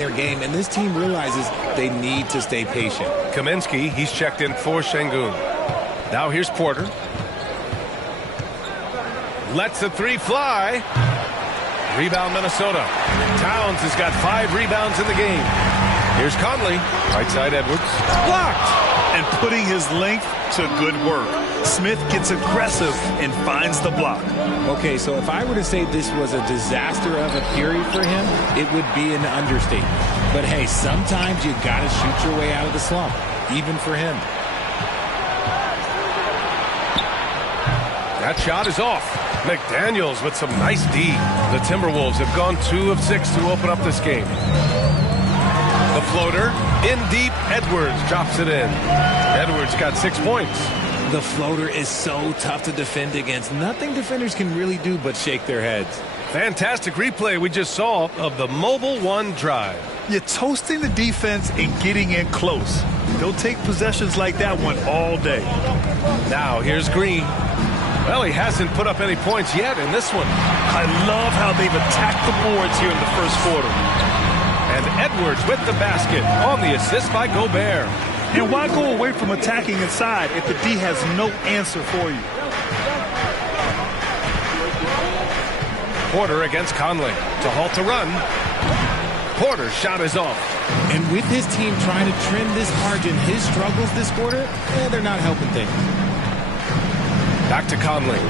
their game, and this team realizes they need to stay patient. Kaminsky, he's checked in for Şengün. Now here's Porter. Lets the three fly. Rebound Minnesota. Towns has got 5 rebounds in the game. Here's Conley. Right side Edwards. Blocked. And putting his length to good work. Smith gets aggressive and finds the block. Okay, so if I were to say this was a disaster of a period for him, it would be an understatement. But hey, sometimes you got to shoot your way out of the slump, even for him. That shot is off. McDaniels with some nice D. The Timberwolves have gone 2 of 6 to open up this game. The floater in deep. Edwards drops it in. Edwards got 6 points. The floater is so tough to defend against. Nothing defenders can really do but shake their heads. Fantastic replay we just saw of the Mobile One drive. You're toasting the defense and getting in close. They'll take possessions like that one all day. Now here's Green. Well, he hasn't put up any points yet in this one. I love how they've attacked the boards here in the first quarter. And Edwards with the basket on the assist by Gobert. And why go away from attacking inside if the D has no answer for you? Porter against Conley to halt the run. Porter's shot is off. And with his team trying to trim this margin, his struggles this quarter, they're not helping things. Back to Conley.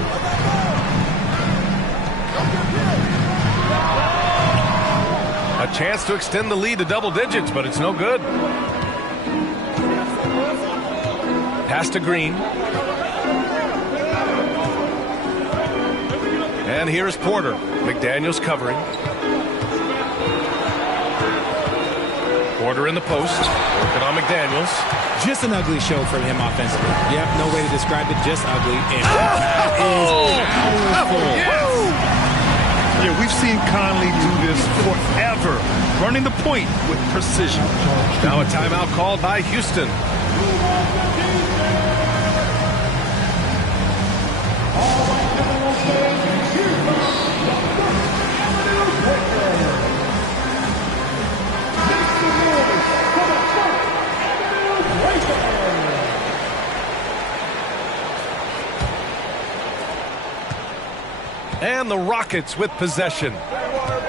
A chance to extend the lead to double digits, but it's no good. Pass to Green. And here is Porter. McDaniels covering. Porter in the post. Working on McDaniels. Just an ugly show from him offensively. Yep, no way to describe it, just ugly. And that is powerful. Yeah, we've seen Conley do this forever, running the point with precision. Now a timeout called by Houston. And the Rockets with possession.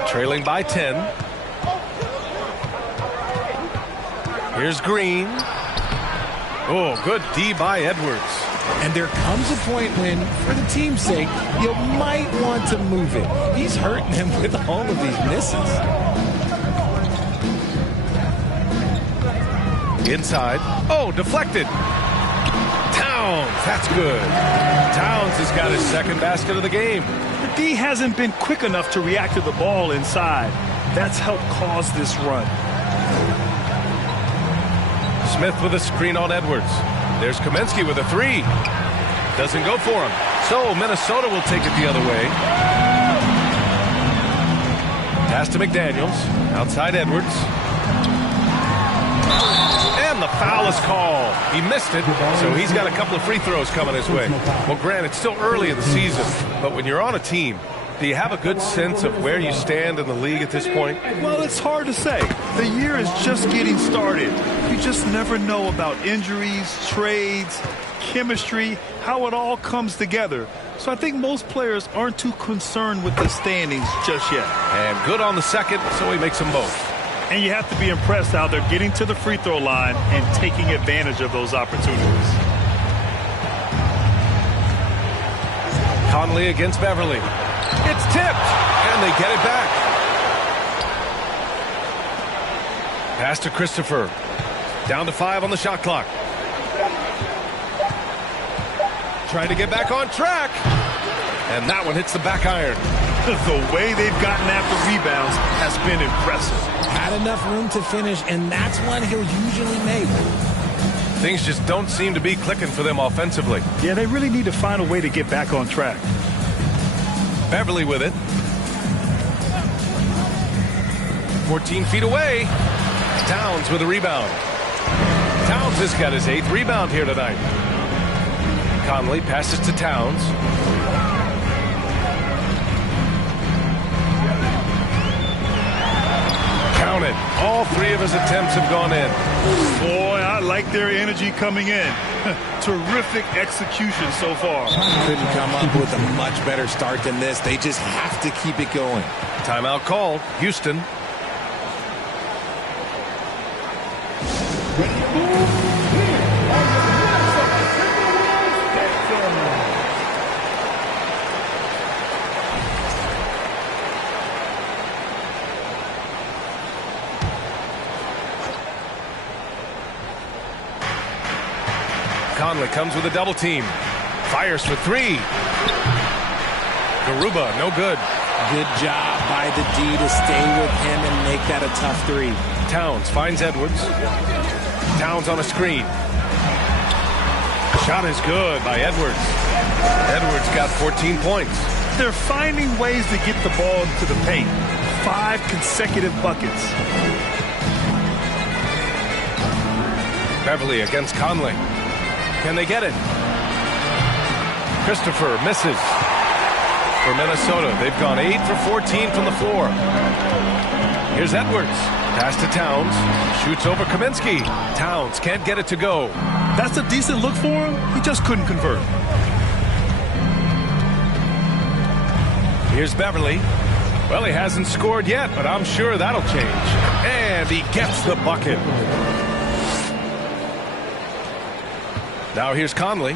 Trailing by 10. Here's Green. Oh, good D by Edwards. And there comes a point when, for the team's sake, you might want to move it. He's hurting him with all of these misses. Inside. Oh, deflected. Towns. That's good. Towns has got his second basket of the game. The D hasn't been quick enough to react to the ball inside. That's helped cause this run. Smith with a screen on Edwards. There's Kaminsky with a 3. Doesn't go for him. So Minnesota will take it the other way. Pass to McDaniels. Outside Edwards. And the foul is called. He missed it, so he's got a couple of free throws coming his way. Well, Grant, it's still early in the season, but when you're on a team, do you have a good sense of where you stand in the league at this point? Well, it's hard to say. The year is just getting started. You just never know about injuries, trades, chemistry, how it all comes together. So I think most players aren't too concerned with the standings just yet. And good on the second, so he makes them both. And you have to be impressed how they're getting to the free throw line and taking advantage of those opportunities. Conley against Beverly. It's tipped, and they get it back. Pass to Christopher. Down to 5 on the shot clock. Trying to get back on track. And that one hits the back iron. The way they've gotten after rebounds has been impressive. Had enough room to finish, and that's one he'll usually make. Things just don't seem to be clicking for them offensively. Yeah, they really need to find a way to get back on track. Beverly with it. 14 feet away. Towns with a rebound. Towns has got his 8th rebound here tonight. Conley passes to Towns. Count it. All three of his attempts have gone in. Boy, I like their energy coming in. Terrific execution so far. Couldn't come up with a much better start than this. They just have to keep it going. Timeout called. Houston. Conley comes with a double team. Fires for three. Garuba, no good. Good job by the D to stay with him and make that a tough three. Towns finds Edwards. Towns on a screen. Shot is good by Edwards. Edwards got 14 points. They're finding ways to get the ball to the paint. 5 consecutive buckets. Beverly against Conley. Can they get it? Christopher misses. For Minnesota, they've gone 8 for 14 from the floor. Here's Edwards. Pass to Towns. Shoots over Kaminsky. Towns can't get it to go. That's a decent look for him. He just couldn't convert. Here's Beverly. Well, he hasn't scored yet, but I'm sure that'll change. And he gets the bucket. Now here's Conley.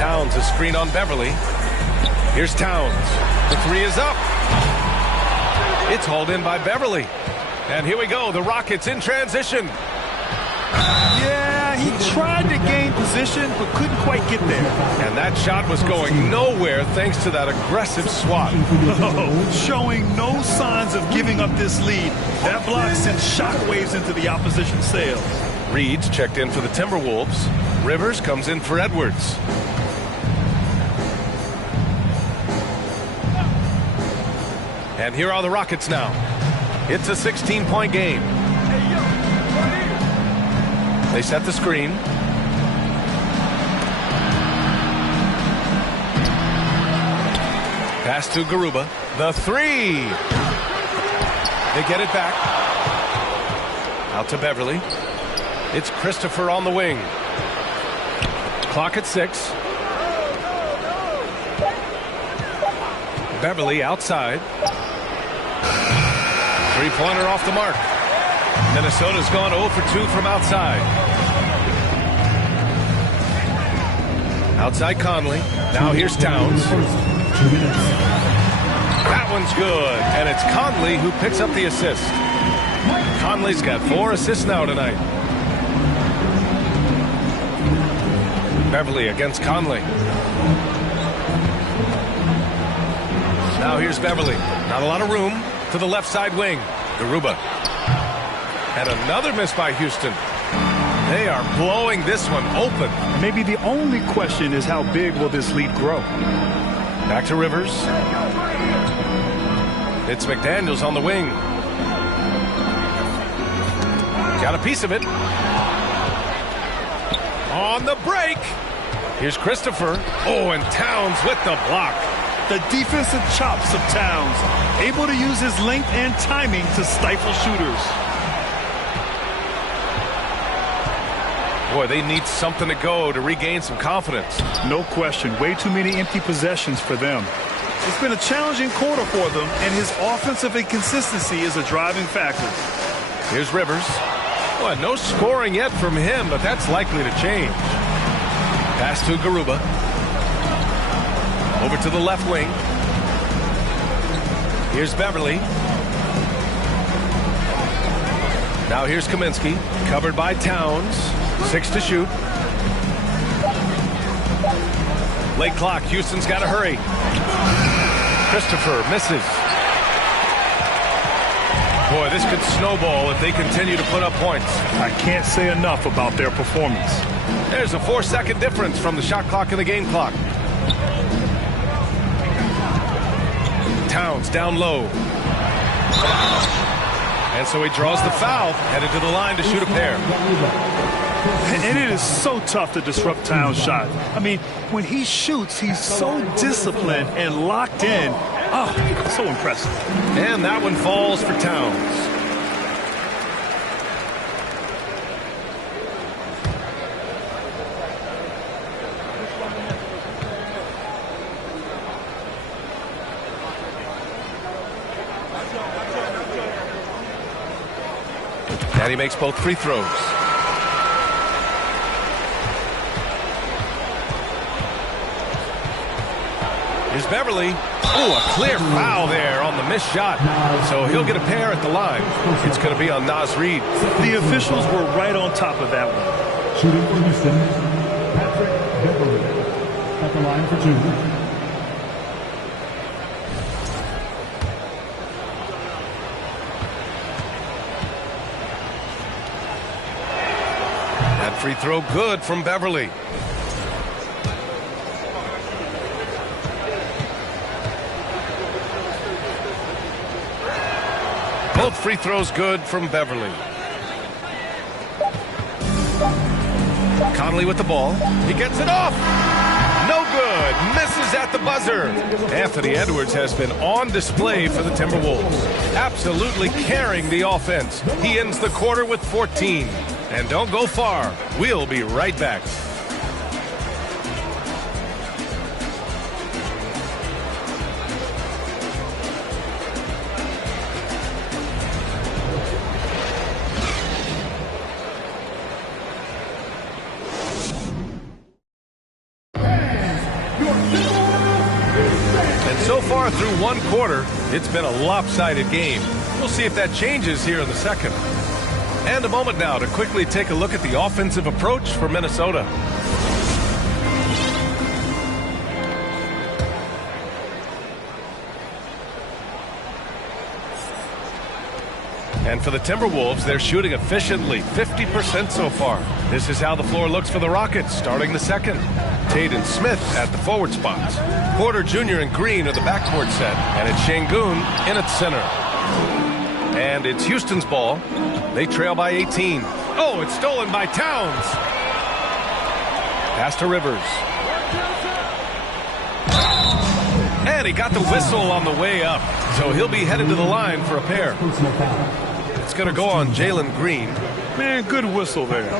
Towns is screen on Beverly. Here's Towns. The three is up. It's hauled in by Beverly. And here we go. The Rockets in transition. Yeah, he tried to gain position, but couldn't quite get there. And that shot was going nowhere thanks to that aggressive swat. Showing no signs of giving up this lead. That block sent shockwaves into the opposition sails. Reed's checked in for the Timberwolves. Rivers comes in for Edwards. And here are the Rockets now. It's a 16-point game. They set the screen. Pass to Garuba. The three. They get it back. Out to Beverly. It's Christopher on the wing. Clock at 6. Beverly outside. Three-pointer off the mark. Minnesota's gone 0 for 2 from outside. Outside Conley. Now here's Towns. That one's good. And it's Conley who picks up the assist. Conley's got 4 assists now tonight. Beverly against Conley. Now here's Beverly. Not a lot of room to the left side wing. Garuba. And another miss by Houston. They are blowing this one open. Maybe the only question is how big will this lead grow? Back to Rivers. It's McDaniels on the wing. Got a piece of it. On the break. Here's Christopher. Oh, and Towns with the block. The defensive chops of Towns, able to use his length and timing to stifle shooters. Boy, they need something to go to regain some confidence. No question. Way too many empty possessions for them. It's been a challenging quarter for them, and his offensive inconsistency is a driving factor. Here's Rivers. Well, no scoring yet from him, but that's likely to change. Pass to Garuba. Over to the left wing. Here's Beverly. Now here's Kaminsky. Covered by Towns. 6 to shoot. Late clock. Houston's got to hurry. Christopher misses. Boy, this could snowball if they continue to put up points. I can't say enough about their performance. There's a 4-second difference from the shot clock and the game clock. Towns down low. And so he draws the foul, headed to the line to shoot a pair. And it is so tough to disrupt Towns' shot. I mean, when he shoots, he's so disciplined and locked in. Oh, so impressive. And that one falls for Towns. And he makes both free throws. Here's Beverly. Oh, a clear foul there on the missed shot. So he'll get a pair at the line. It's going to be on Naz Reid. The officials were right on top of that one. Shooting for Houston, Patrick Beverly at the line for 2. That free throw good from Beverly. Both free throws good from Beverly. Conley with the ball. He gets it off. No good. Misses at the buzzer. Anthony Edwards has been on display for the Timberwolves. Absolutely carrying the offense. He ends the quarter with 14. And don't go far. We'll be right back. And so far through one quarter, it's been a lopsided game. We'll see if that changes here in the second. And a moment now to quickly take a look at the offensive approach for Minnesota. And for the Timberwolves, they're shooting efficiently, 50% so far. This is how the floor looks for the Rockets, starting the second. Tate and Smith at the forward spots. Porter Jr. and Green are the backcourt set, and it's Şengün in its center. And it's Houston's ball. They trail by 18. Oh, it's stolen by Towns. Pass to Rivers. And he got the whistle on the way up. So he'll be headed to the line for a pair. It's going to go on Jalen Green. Man, good whistle there.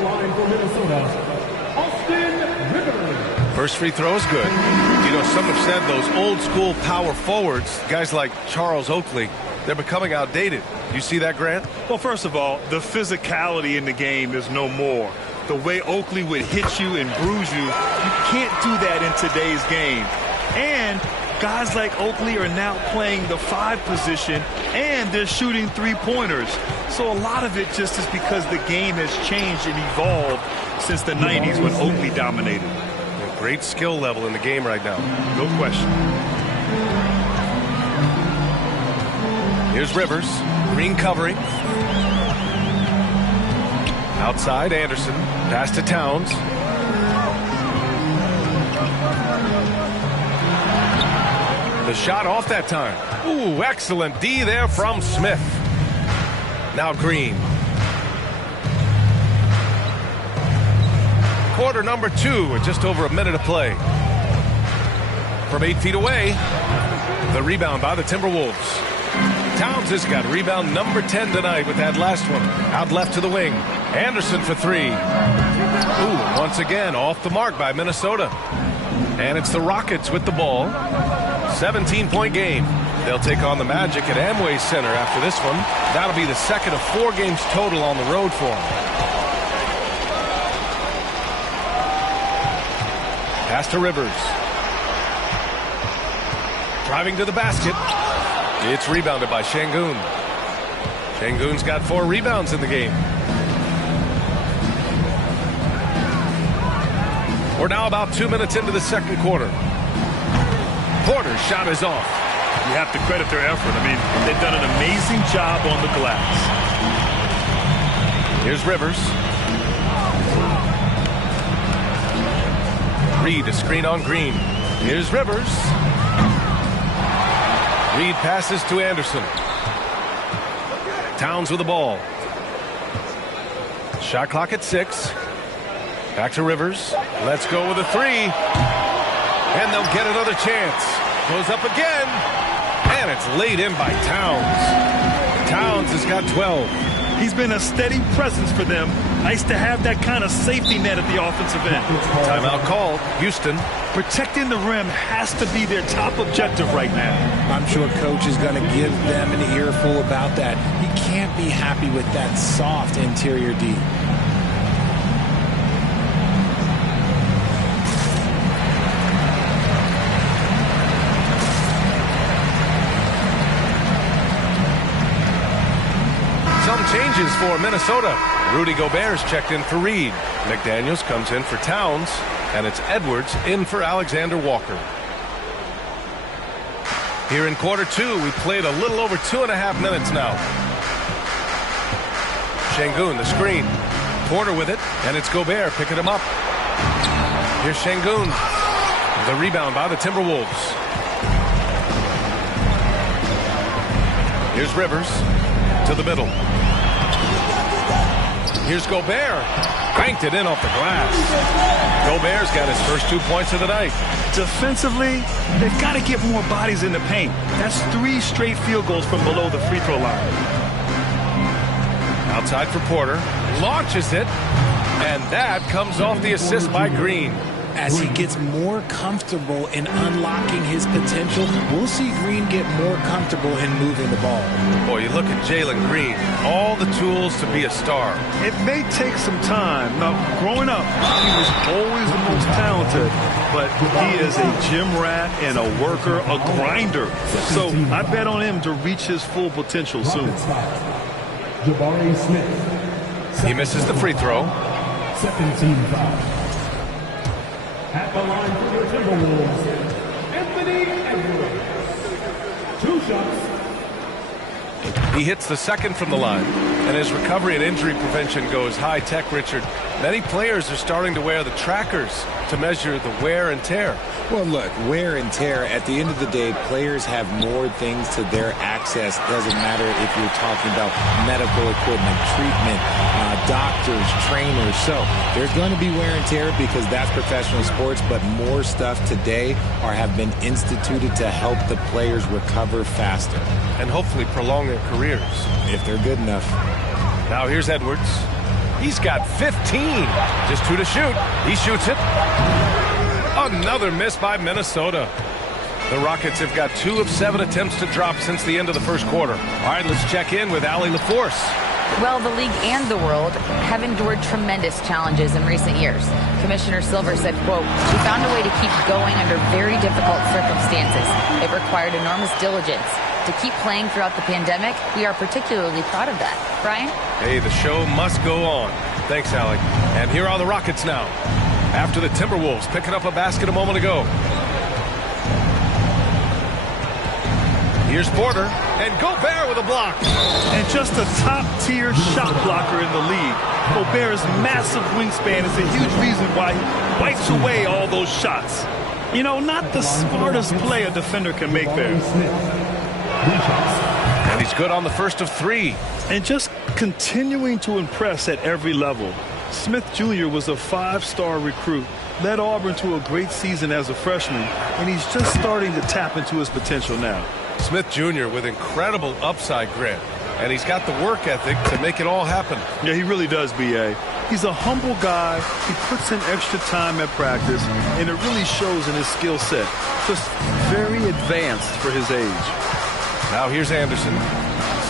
First free throw is good. You know, some have said those old school power forwards, guys like Charles Oakley, they're becoming outdated. You see that, Grant? Well, first of all, the physicality in the game is no more. The way Oakley would hit you and bruise you, you can't do that in today's game. And guys like Oakley are now playing the 5 position, and they're shooting 3-pointers. So a lot of it just is because the game has changed and evolved since the 90s when Oakley dominated. A great skill level in the game right now. No question. Here's Rivers. Green covering. Outside, Anderson. Pass to Towns. The shot off that time. Ooh, excellent D there from Smith. Now Green. Quarter number 2 with just over a minute to play. From 8 feet away, the rebound by the Timberwolves. Towns has got rebound number 10 tonight with that last one. Out left to the wing. Anderson for 3. Ooh, once again off the mark by Minnesota. And it's the Rockets with the ball. 17-point game. They'll take on the Magic at Amway Center after this one. That'll be the second of 4 games total on the road for them. Pass to Rivers. Driving to the basket. It's rebounded by Şengün. Şengün's got 4 rebounds in the game. We're now about 2 minutes into the second quarter. Porter's shot is off. You have to credit their effort. I mean, they've done an amazing job on the glass. Here's Rivers. Reid, a screen on Green. Here's Rivers. Reid passes to Anderson. Towns with the ball. Shot clock at 6. Back to Rivers. Let's go with a 3. And they'll get another chance. Goes up again. And it's laid in by Towns. Towns has got 12. He's been a steady presence for them. Nice to have that kind of safety net at the offensive end. Timeout called. Houston. Protecting the rim has to be their top objective right now. I'm sure coach is going to give them an earful about that. He can't be happy with that soft interior D. Some changes for Minnesota. Rudy Gobert's checked in for Reed. McDaniels comes in for Towns. And it's Edwards in for Alexander Walker. Here in quarter two, we played a little over 2.5 minutes now. Şengün, the screen. Porter with it, and it's Gobert picking him up. Here's Şengün. The rebound by the Timberwolves. Here's Rivers to the middle. Here's Gobert. Banked it in off the glass. Gobert's got his first 2 points of the night. Defensively, they've got to get more bodies in the paint. That's 3 straight field goals from below the free throw line. Outside for Porter. Launches it. And that comes off the assist by Green. As he gets more comfortable in unlocking his potential, we'll see Green get more comfortable in moving the ball. Boy, you look at Jalen Green. All the tools to be a star. It may take some time. Now, growing up, he was always the most talented, but he is a gym rat and a worker, a grinder. So I bet on him to reach his full potential soon. Jabari Smith. He misses the free throw. Second team foul. At the line for the Timberwolves, Anthony Edwards. 2 shots. He hits the second from the line, and his recovery and injury prevention goes high-tech, Richard. Many players are starting to wear the trackers to measure the wear and tear. Well, look, wear and tear, at the end of the day, players have more things to their access. Doesn't matter if you're talking about medical equipment, treatment, doctors, trainers. So there's going to be wear and tear because that's professional sports, but more stuff today have been instituted to help the players recover faster. And hopefully prolong their careers. If they're good enough. Now here's Edwards. He's got 15. Just 2 to shoot. He shoots it. Another miss by Minnesota. The Rockets have got 2 of 7 attempts to drop since the end of the first quarter. All right, let's check in with Allie LaForce. Well, the league and the world have endured tremendous challenges in recent years. Commissioner Silver said, quote, "We found a way to keep going under very difficult circumstances. It required enormous diligence. To keep playing throughout the pandemic, we are particularly proud of that." Brian? Hey, the show must go on. Thanks, Allie. And here are the Rockets now. After the Timberwolves picking up a basket a moment ago. Here's Porter, and Gobert with a block. And just a top-tier shot blocker in the league. Gobert's massive wingspan is a huge reason why he wipes away all those shots. You know, not the smartest play a defender can make there. And he's good on the first of 3. And just continuing to impress at every level. Smith Jr. was a 5-star recruit, led Auburn to a great season as a freshman, and he's just starting to tap into his potential now. Smith Jr. with incredible upside grit, and he's got the work ethic to make it all happen. Yeah, he really does, B.A. He's a humble guy. He puts in extra time at practice, and it really shows in his skill set. Just very advanced for his age. Now here's Anderson.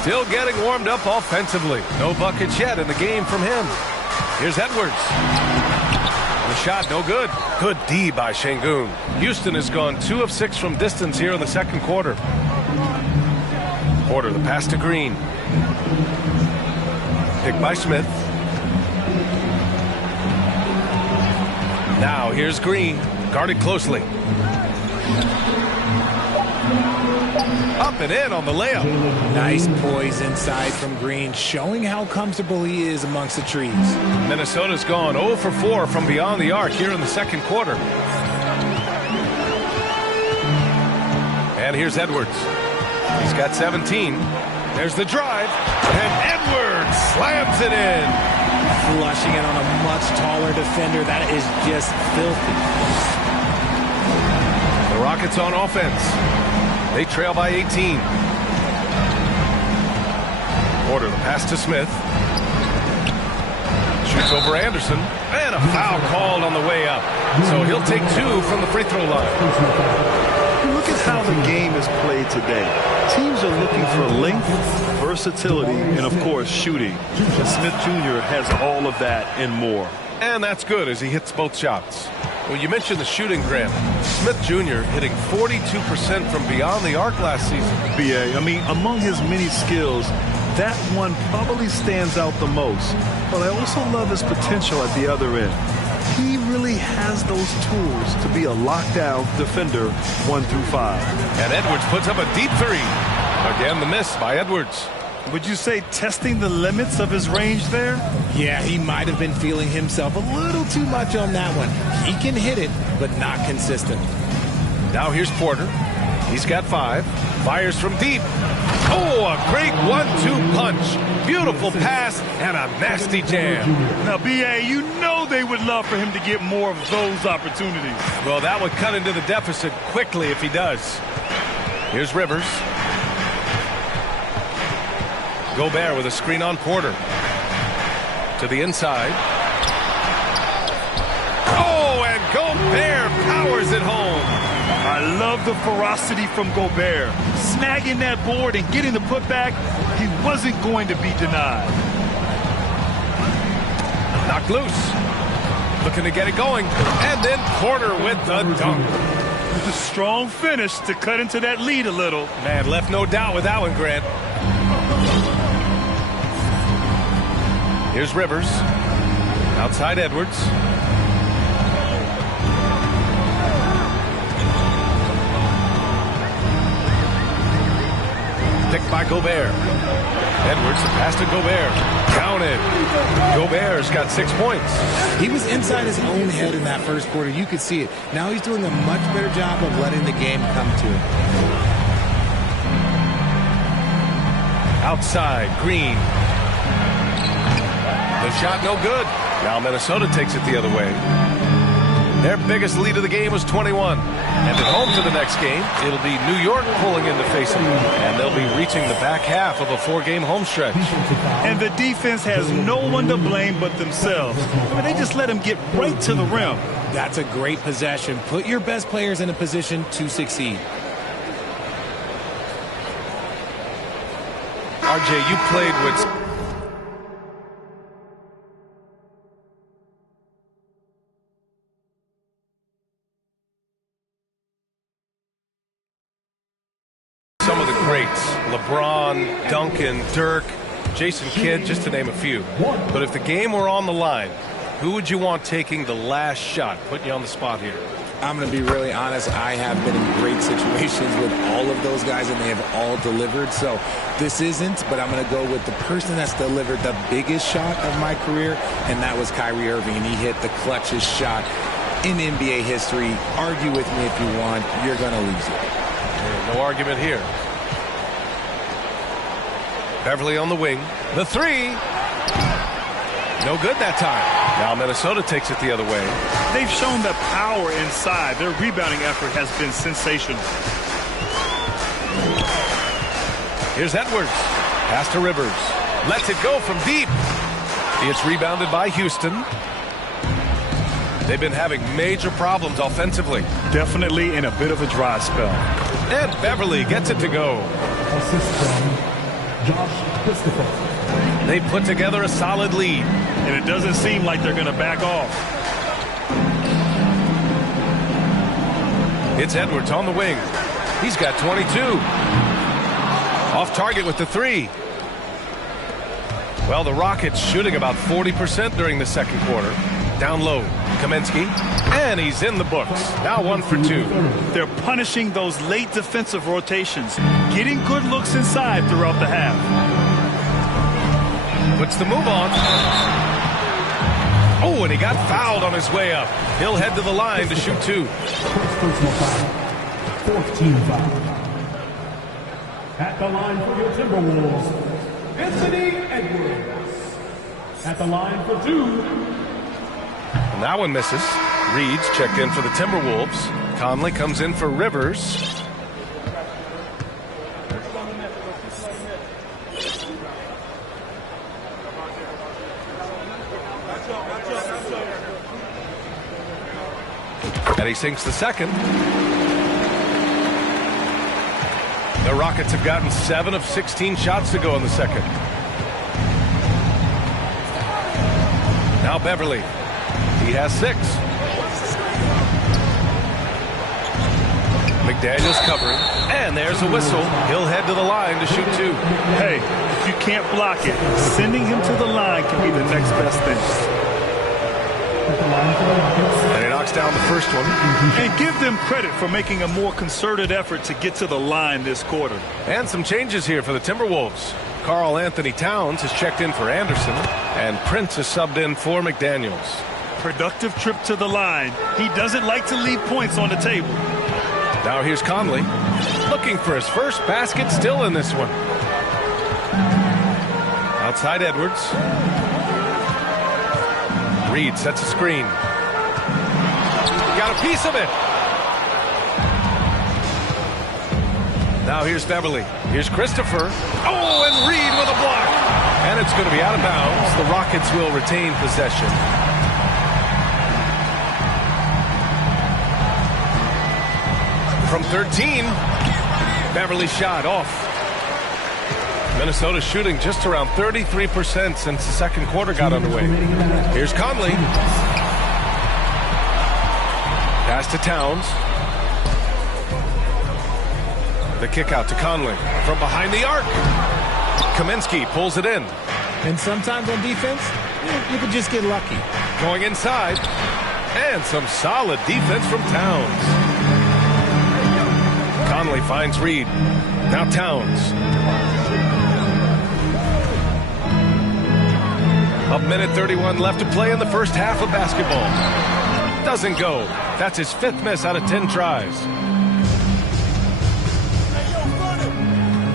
Still getting warmed up offensively. No buckets yet in the game from him. Here's Edwards. The shot, no good. Good D by Şengün. Houston has gone 2 of 6 from distance here in the second quarter. Porter, the pass to Green. Picked by Smith. Now here's Green, guarded closely. Up and in on the layup. Nice poise inside from Green, showing how comfortable he is amongst the trees. Minnesota's gone 0 for 4 from beyond the arc here in the second quarter. And here's Edwards. He's got 17. There's the drive. And Edwards slams it in. Flushing it on a much taller defender. That is just filthy. The Rockets on offense. They trail by 18. Porter, the pass to Smith. Shoots over Anderson. And a foul called on the way up. So he'll take 2 from the free throw line. Look at how the game is played today. Teams are looking for length, versatility, and, of course, shooting. And Smith Jr. has all of that and more. And that's good as he hits both shots. Well, you mentioned the shooting, Grant. Smith Jr. hitting 42% from beyond the arc last season. BA, I mean, among his many skills, that one probably stands out the most. But I also love his potential at the other end. He really has those tools to be a lockdown defender 1 through 5. And Edwards puts up a deep 3. Again, the miss by Edwards. Would you say testing the limits of his range there? Yeah, he might have been feeling himself a little too much on that one. He can hit it, but not consistent. Now here's Porter. He's got 5. Fires from deep. Oh, a great 1-2 punch. Beautiful pass and a nasty jam. Now, BA, you know they would love for him to get more of those opportunities. Well, that would cut into the deficit quickly if he does. Here's Rivers. Gobert with a screen on Porter. To the inside. Oh, and Gobert powers it home. I love the ferocity from Gobert. Snagging that board and getting the putback, he wasn't going to be denied. Knocked loose. Looking to get it going. And then Porter with the dunk. With a strong finish to cut into that lead a little. Man, left no doubt with that one, Grant. Here's Rivers. Outside Edwards. Picked by Gobert. Edwards, the pass to Gobert. Counted. Gobert's got 6 points. He was inside his own head in that first quarter. You could see it. Now he's doing a much better job of letting the game come to him. Outside, Green. The shot no good. Now Minnesota takes it the other way. Their biggest lead of the game was 21. And at home for the next game, it'll be New York pulling in to face them. And they'll be reaching the back half of a 4-game home stretch. And the defense has no one to blame but themselves. I mean, they just let him get right to the rim. That's a great possession. Put your best players in a position to succeed. RJ, you played with... some of the greats, LeBron, Duncan, Dirk, Jason Kidd, just to name a few. But if the game were on the line, who would you want taking the last shot? Putting you on the spot here. I'm going to be really honest. I have been in great situations with all of those guys, and they have all delivered. So this isn't, but I'm going to go with the person that's delivered the biggest shot of my career, and that was Kyrie Irving, and he hit the clutchest shot in NBA history. Argue with me if you want. You're going to lose it. No argument here. Beverly on the wing. The 3. No good that time. Now Minnesota takes it the other way. They've shown the power inside. Their rebounding effort has been sensational. Here's Edwards. Pass to Rivers. Lets it go from deep. It's rebounded by Houston. They've been having major problems offensively. Definitely in a bit of a dry spell. And Beverly gets it to go. Assist from Josh Christopher. They put together a solid lead. And it doesn't seem like they're going to back off. It's Edwards on the wing. He's got 22. Off target with the 3. Well, the Rockets shooting about 40% during the second quarter. Down low, Kaminsky, and he's in the books. Now 1 for 2. They're punishing those late defensive rotations, getting good looks inside throughout the half. Puts the move on. Oh, and he got fouled on his way up. He'll head to the line to shoot 2. First personal foul. 14 foul. At the line for your Timberwolves, Anthony Edwards. At the line for 2. And that one misses. Reed's checked in for the Timberwolves. Conley comes in for Rivers. And he sinks the second. The Rockets have gotten 7 of 16 shots to go in the second. Now Beverly. He has 6. McDaniels covering. And there's a whistle. He'll head to the line to shoot 2. Hey, if you can't block it, sending him to the line can be the next best thing. And he knocks down the first one. And give them credit for making a more concerted effort to get to the line this quarter. And some changes here for the Timberwolves. Karl Anthony Towns has checked in for Anderson, and Prince has subbed in for McDaniels. Productive trip to the line. He doesn't like to leave points on the table. Now here's Conley, looking for his first basket, still in this one. Outside Edwards. Reed sets a screen. Got a piece of it. Now here's Beverly. Here's Christopher. Oh, and Reed with a block. And it's going to be out of bounds. The Rockets will retain possession. From 13, Beverly shot off. Minnesota shooting just around 33% since the second quarter got underway. Here's Conley. Pass to Towns. The kick out to Conley from behind the arc. Kaminsky pulls it in. And sometimes on defense, you can just get lucky. Going inside. And some solid defense from Towns. Conley finds Reed. Now Towns. A minute 31 left to play in the first half of basketball. Doesn't go. That's his 5th miss out of 10 tries.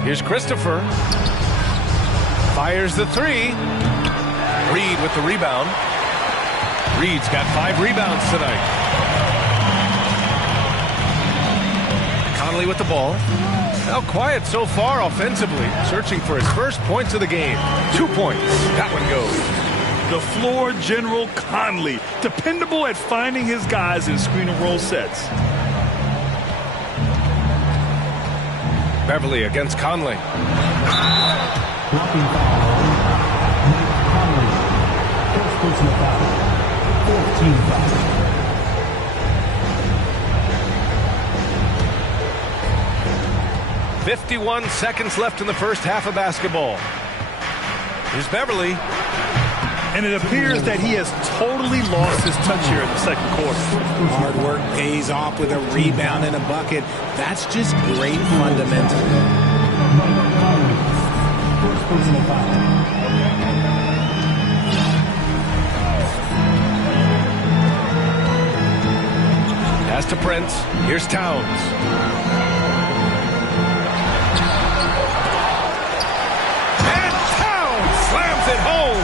Here's Christopher. Fires the 3. Reed with the rebound. Reed's got 5 rebounds tonight. Conley with the ball. Now quiet so far offensively, searching for his first points of the game. 2 points. That one goes. The floor general Conley, dependable at finding his guys in screen and roll sets. Beverly against Conley. Blocking foul. Conley. First personal foul. 14 fouls. 51 seconds left in the first half of basketball. Here's Beverly. And it appears that he has totally lost his touch here in the second quarter. Hard work pays off with a rebound and a bucket. That's just great fundamental. First personal foul. Pass to Prince. Here's Towns. And Towns slams it home.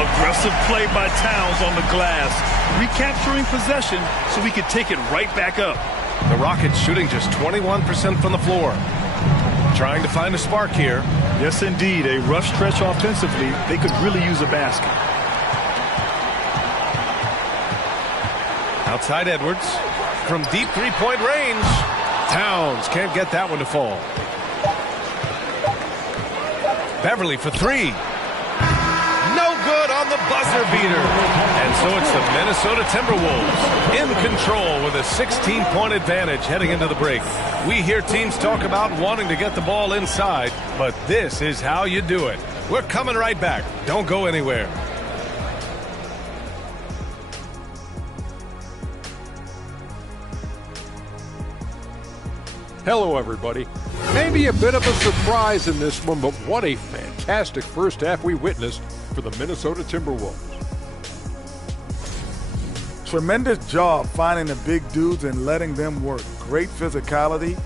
Aggressive play by Towns on the glass, recapturing possession so we can take it right back up. The Rockets shooting just 21% from the floor. Trying to find a spark here. Yes, indeed. A rough stretch offensively. They could really use a basket. Outside Edwards. From deep three-point range. Towns can't get that one to fall. Beverly for 3. Good on the buzzer beater. And so it's the Minnesota Timberwolves in control with a 16-point advantage heading into the break. We hear teams talk about wanting to get the ball inside, but this is how you do it. We're coming right back. Don't go anywhere. Hello, everybody. Maybe a bit of a surprise in this one, but what a fantastic first half we witnessed for the Minnesota Timberwolves. Tremendous job finding the big dudes and letting them work. Great physicality,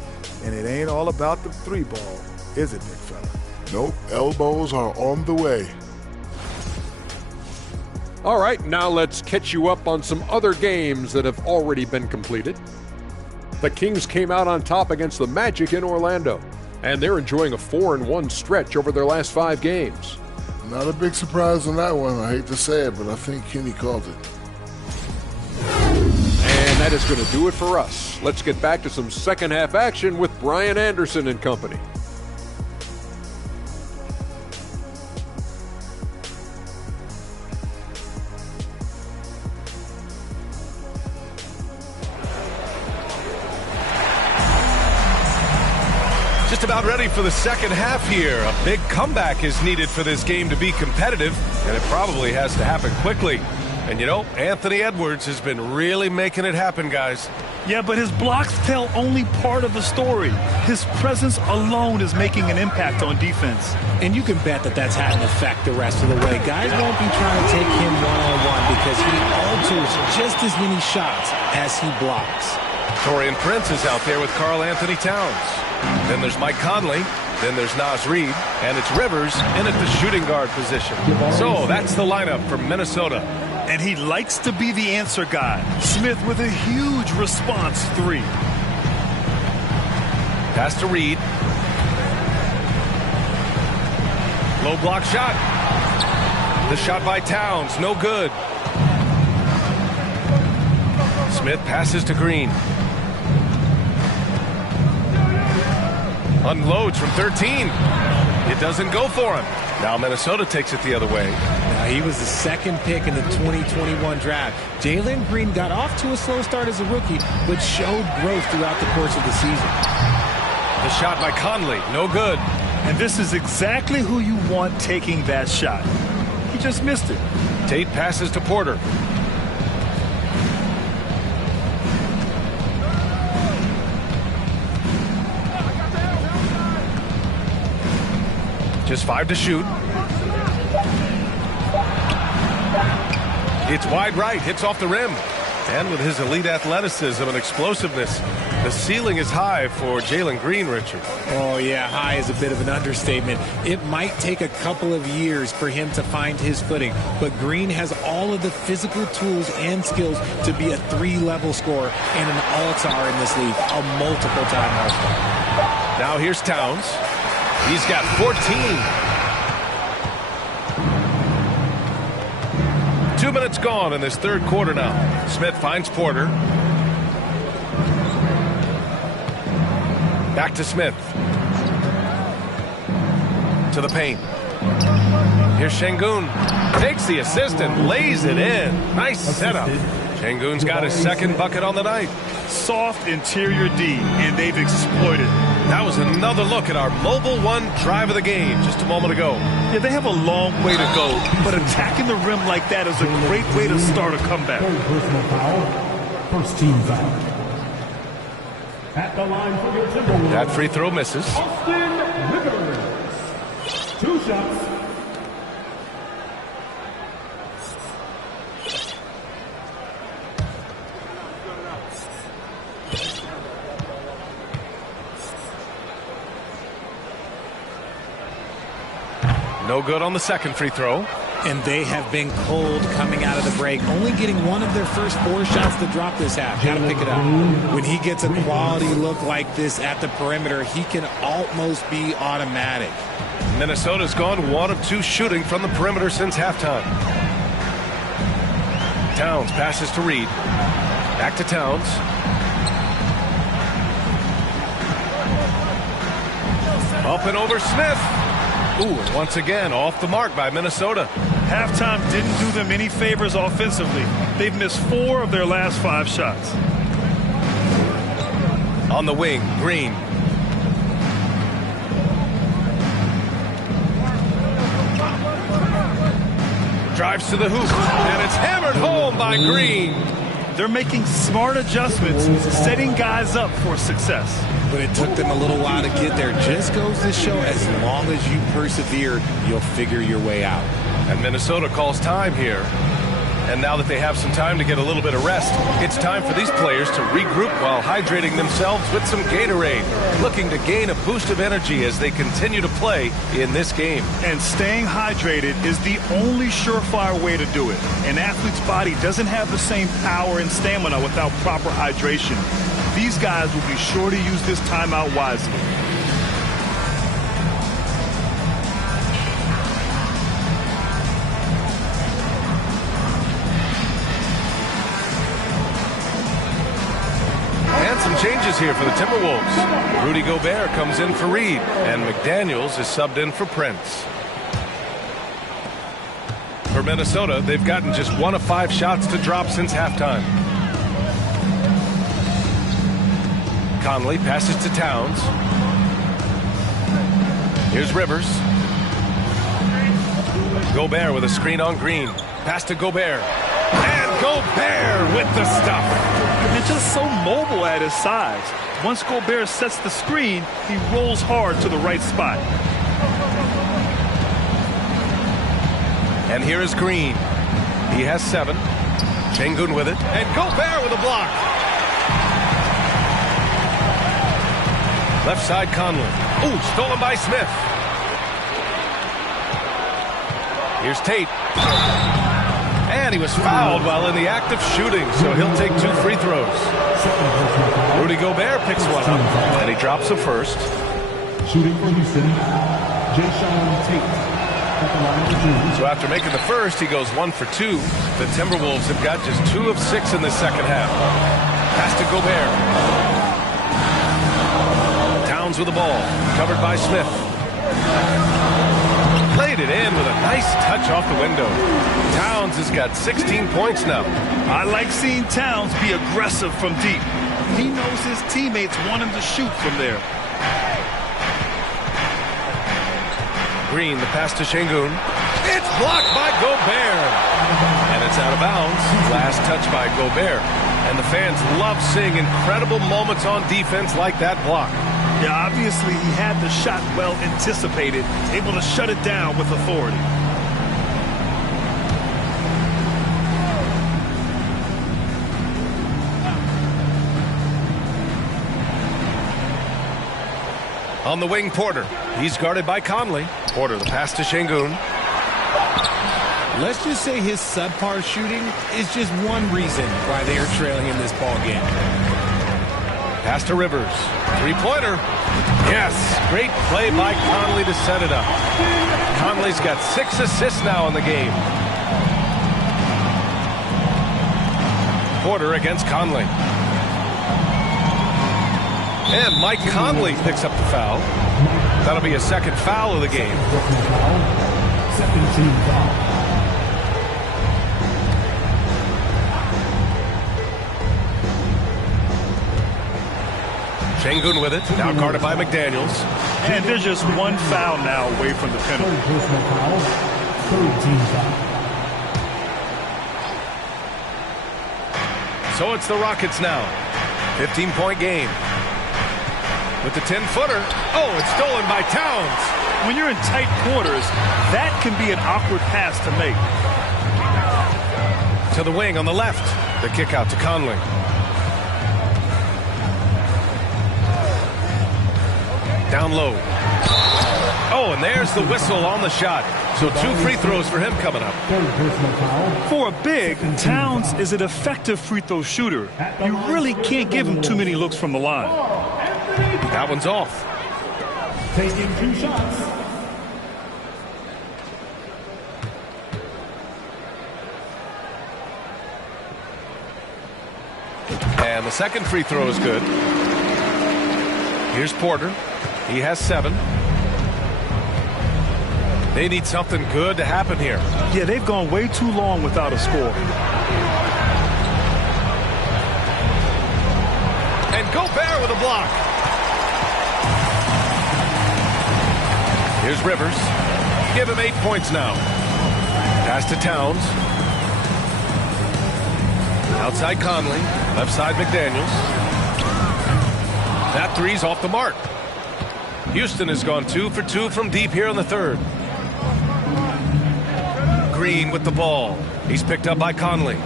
and it ain't all about the 3-ball, is it, big fella? Nope, elbows are on the way. All right, now let's catch you up on some other games that have already been completed. The Kings came out on top against the Magic in Orlando, and they're enjoying a 4-1 stretch over their last 5 games. Not a big surprise on that one. I hate to say it, but I think Kenny called it. And that is going to do it for us. Let's get back to some second half action with Brian Anderson and company. Just about ready for the second half here. A big comeback is needed for this game to be competitive, and it probably has to happen quickly. And you know, Anthony Edwards has been really making it happen, guys. Yeah, but his blocks tell only part of the story. His presence alone is making an impact on defense. And you can bet that that's had an effect the rest of the way. Guys won't be trying to take him one-on-one because he alters just as many shots as he blocks. Taurean Prince is out there with Karl Anthony Towns. Then there's Mike Conley. Then there's Naz Reid. And it's Rivers in at the shooting guard position. So that's the lineup for Minnesota. And he likes to be the answer guy. Smith with a huge response three. Pass to Reid. Low block shot. The shot by Towns, no good. Smith passes to Green. Unloads from 13. It doesn't go for him. Now Minnesota takes it the other way. Now, he was the second pick in the 2021 draft. Jalen Green got off to a slow start as a rookie, but showed growth throughout the course of the season. The shot by Conley, no good. And this is exactly who you want taking that shot. He just missed it. Tate passes to Porter. Just 5 to shoot. It's wide right, hits off the rim. And with his elite athleticism and explosiveness, the ceiling is high for Jalen Green, Richard. Oh, yeah, high is a bit of an understatement. It might take a couple of years for him to find his footing, but Green has all of the physical tools and skills to be a three-level scorer and an all-star in this league, a multiple-time All-Star. Now here's Towns. He's got 14. 2 minutes gone in this third quarter now. Smith finds Porter. Back to Smith. To the paint. Here's Şengün. Takes the assist and lays it in. Nice setup. Şengün's got his second bucket on the night. Soft interior D, and they've exploited. That was another look at our Mobile One drive of the game just a moment ago. Yeah, they have a long way to go, but attacking the rim like that is a great way to start a comeback. Personal foul. First team foul. At the line for your Timberwolves. That free throw misses. Austin Rivers. 2 shots. No good on the second free throw. And they have been cold coming out of the break, only getting one of their first 4 shots to drop this half. Got to pick it up. When he gets a quality look like this at the perimeter, he can almost be automatic. Minnesota's gone 1 of 2 shooting from the perimeter since halftime. Towns passes to Reid. Back to Towns. Up and over Smith. Ooh, and once again, off the mark by Minnesota. Halftime didn't do them any favors offensively. They've missed 4 of their last 5 shots. On the wing, Green. Drives to the hoop, and it's hammered home by Green. They're making smart adjustments, setting guys up for success. But it took them a little while to get there. Just goes to show, as long as you persevere, you'll figure your way out. And Minnesota calls time here. And now that they have some time to get a little bit of rest, it's time for these players to regroup while hydrating themselves with some Gatorade, looking to gain a boost of energy as they continue to play in this game. And staying hydrated is the only surefire way to do it. An athlete's body doesn't have the same power and stamina without proper hydration. These guys will be sure to use this timeout wisely. changes here for the Timberwolves. Rudy Gobert comes in for Reed, and McDaniels is subbed in for Prince. For Minnesota, they've gotten just 1 of 5 shots to drop since halftime. Conley passes to Towns. Here's Rivers. Gobert with a screen on Green. Pass to Gobert. And Gobert with the stuff. They're just so mobile at his size. Once Gobert sets the screen, he rolls hard to the right spot. And here is Green. He has 7. Sengun with it. And Gobert with a block. Left side Conley. Ooh, stolen by Smith. Here's Tate. And he was fouled while in the act of shooting, so he'll take 2 free throws. Rudy Gobert picks one up, and he drops the first. Shooting for Houston, Jayshawn Tate. So after making the first, he goes 1 for 2. The Timberwolves have got just 2 of 6 in the second half. Pass to Gobert. Towns with the ball, covered by Smith. Played it in with a nice touch off the window. Towns has got 16 points now. I like seeing Towns be aggressive from deep. He knows his teammates want him to shoot from there. Green, the pass to Sengun. It's blocked by Gobert. And it's out of bounds. Last touch by Gobert. And the fans love seeing incredible moments on defense like that block. Yeah, obviously he had the shot well anticipated, able to shut it down with authority. On the wing, Porter. He's guarded by Conley. Porter, the pass to Sengun. Let's just say his subpar shooting is just one reason why they are trailing in this ball game. Pass to Rivers. 3-pointer. Yes, great play by Conley to set it up. Conley's got 6 assists now in the game. Porter against Conley. And Mike Conley picks up the foul. That'll be a second foul of the game. Second team foul. Sengun with it, now guarded by McDaniels. And there's just 1 foul now away from the penalty. Third personal foul. Third team foul. So it's the Rockets now. 15-point game. With the 10-footer. Oh, it's stolen by Towns. When you're in tight quarters, that can be an awkward pass to make. To the wing on the left. The kick out to Conley. Down low. Oh, and there's the whistle on the shot. So 2 free throws for him coming up. Third personal foul. For a big, Towns is an effective free throw shooter. You really can't give him too many looks from the line. That one's off. Taking 2 shots. And the second free throw is good. Here's Porter. He has 7. They need something good to happen here. Yeah, they've gone way too long without a score. And Gobert with a block. Here's Rivers. Give him 8 points now. Pass to Towns. Outside Conley. Left side McDaniels. That 3's off the mark. Houston has gone 2 for 2 from deep here in the third. Green with the ball. He's picked up by Conley.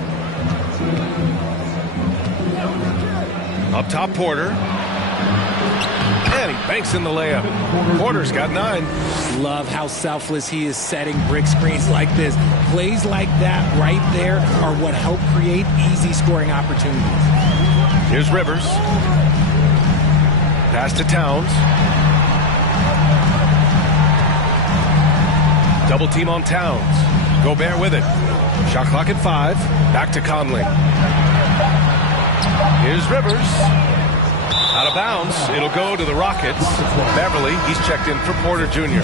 Up top, Porter. And he banks in the layup. Porter's got 9. Love how selfless he is setting brick screens like this. Plays like that right there are what help create easy scoring opportunities. Here's Rivers. Pass to Towns. Double team on Towns. Gobert with it. Shot clock at 5. Back to Conley. Here's Rivers. Out of bounds. It'll go to the Rockets. Beverly, he's checked in for Porter Jr.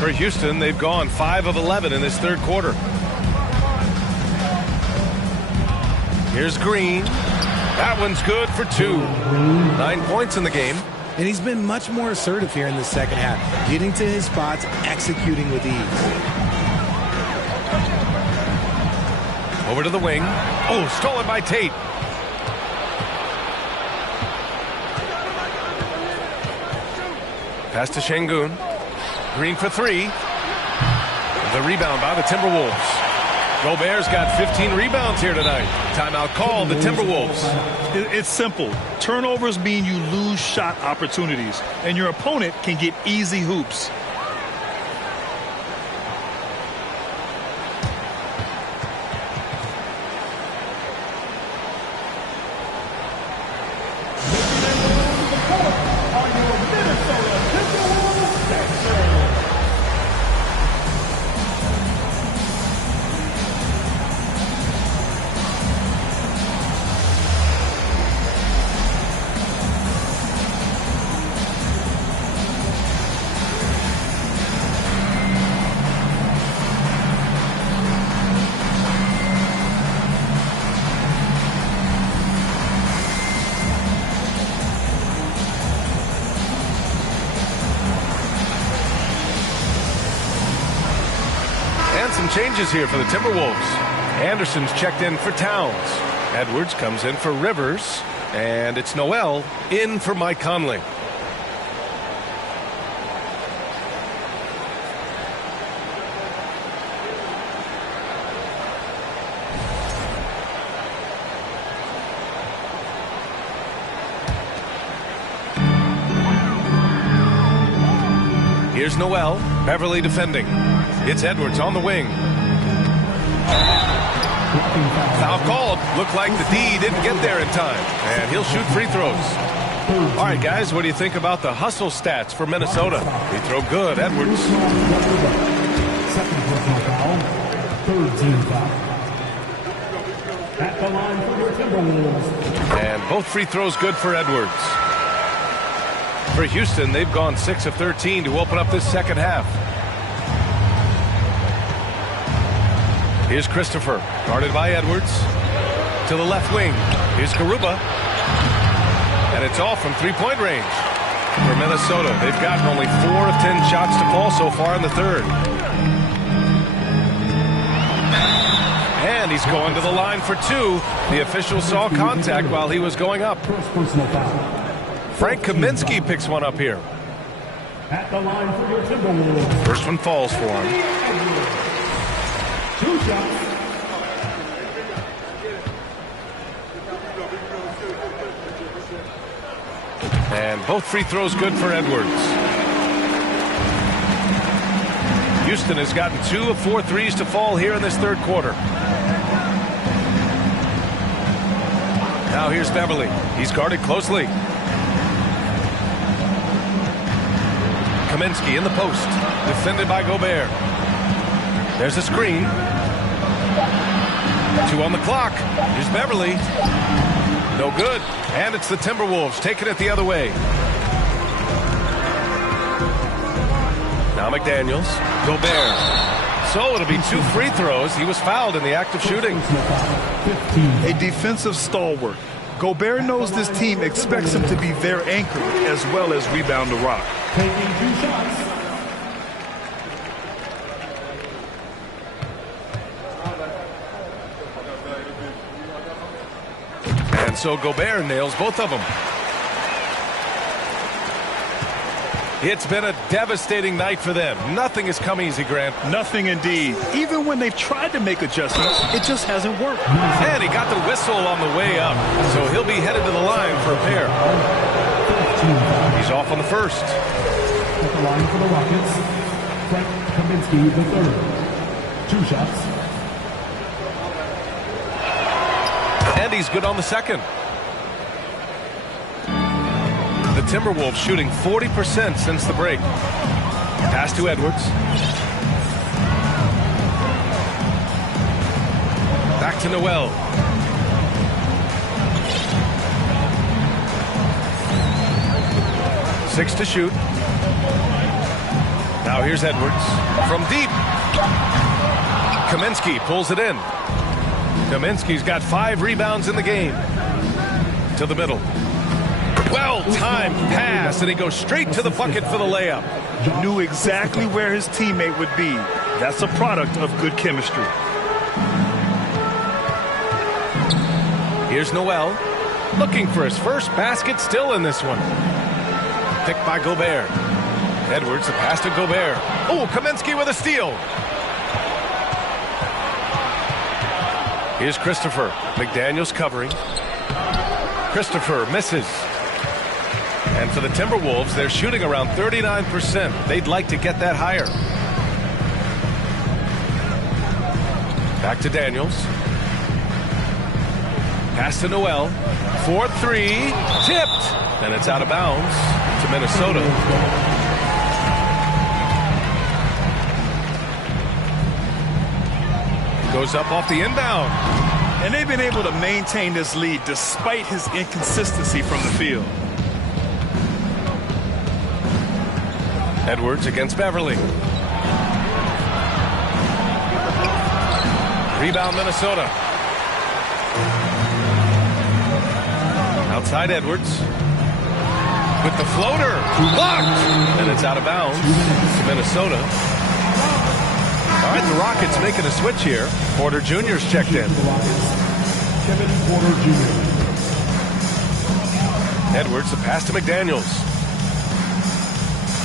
For Houston, they've gone 5 of 11 in this third quarter. Here's Green. That one's good for 2. 9 points in the game. And he's been much more assertive here in the second half, getting to his spots, executing with ease. Over to the wing. Oh, stolen by Tate. Pass to Şengün. Green for 3. The rebound by the Timberwolves. Gobert's got 15 rebounds here tonight. Timeout called the Timberwolves. It's simple. Turnovers mean you lose shot opportunities, and your opponent can get easy hoops. Some changes here for the Timberwolves. Anderson's checked in for Towns. Edwards comes in for Rivers. And it's Noel in for Mike Conley. Here's Noel. Beverly defending. It's Edwards on the wing. Foul called. Looked like the D didn't get there in time. And he'll shoot free throws. All right, guys, what do you think about the hustle stats for Minnesota? Free throw good. Edwards. Second personal foul. Third team foul. At the line for your Timberwolves. And both free throws good for Edwards. For Houston, they've gone 6 of 13 to open up this second half. Here's Christopher, guarded by Edwards. To the left wing. Here's Garuba. And it's all from three-point range. For Minnesota, they've gotten only 4 of 10 shots to fall so far in the third. And he's going to the line for 2. The official saw contact while he was going up. First personal foul. Frank Kaminsky picks one up here. At the line for your Timberwolves. First one falls for him. 2 shots. And both free throws good for Edwards. Houston has gotten 2 of 4 threes to fall here in this third quarter. Now here's Beverly. He's guarded closely. Kaminsky in the post. Defended by Gobert. There's a screen. 2 on the clock. Here's Beverly. No good. And it's the Timberwolves taking it the other way. Now McDaniels. Gobert. So it'll be 2 free throws. He was fouled in the act of shooting. A defensive stalwart. Gobert knows this team expects him to be their anchor as well as rebound the rock. Taking 2 shots. And so Gobert nails both of them. It's been a devastating night for them. Nothing has come easy, Grant. Nothing indeed. Even when they've tried to make adjustments, it just hasn't worked. And he got the whistle on the way up, so he'll be headed to the line for a pair. He's off on the first. At the line for the Rockets, Frank Kaminsky III. 2 shots. And he's good on the second. The Timberwolves shooting 40% since the break. Pass to Edwards. Back to Noel. Six to shoot. Now here's Edwards from deep. Kaminsky pulls it in. Kaminsky's got 5 rebounds in the game. To the middle. Well-timed pass, and he goes straight to the bucket for the layup. Knew exactly where his teammate would be. That's a product of good chemistry. Here's Noel, looking for his first basket, still in this one. Picked by Gobert. Edwards, the pass to Gobert. Oh, Kaminsky with a steal. Here's Christopher. McDaniels covering. Christopher misses. And for the Timberwolves, they're shooting around 39%. They'd like to get that higher. Back to Daniels. Pass to Noel. 4-3. Tipped. And it's out of bounds to Minnesota. Goes up off the inbound. And they've been able to maintain this lead despite his inconsistency from the field. Edwards against Beverly. Rebound Minnesota. Outside Edwards. With the floater. Blocked. And it's out of bounds to Minnesota. All right, the Rockets making a switch here. Porter Jr.'s checked in. Kevin Porter Jr. Edwards, the pass to McDaniels.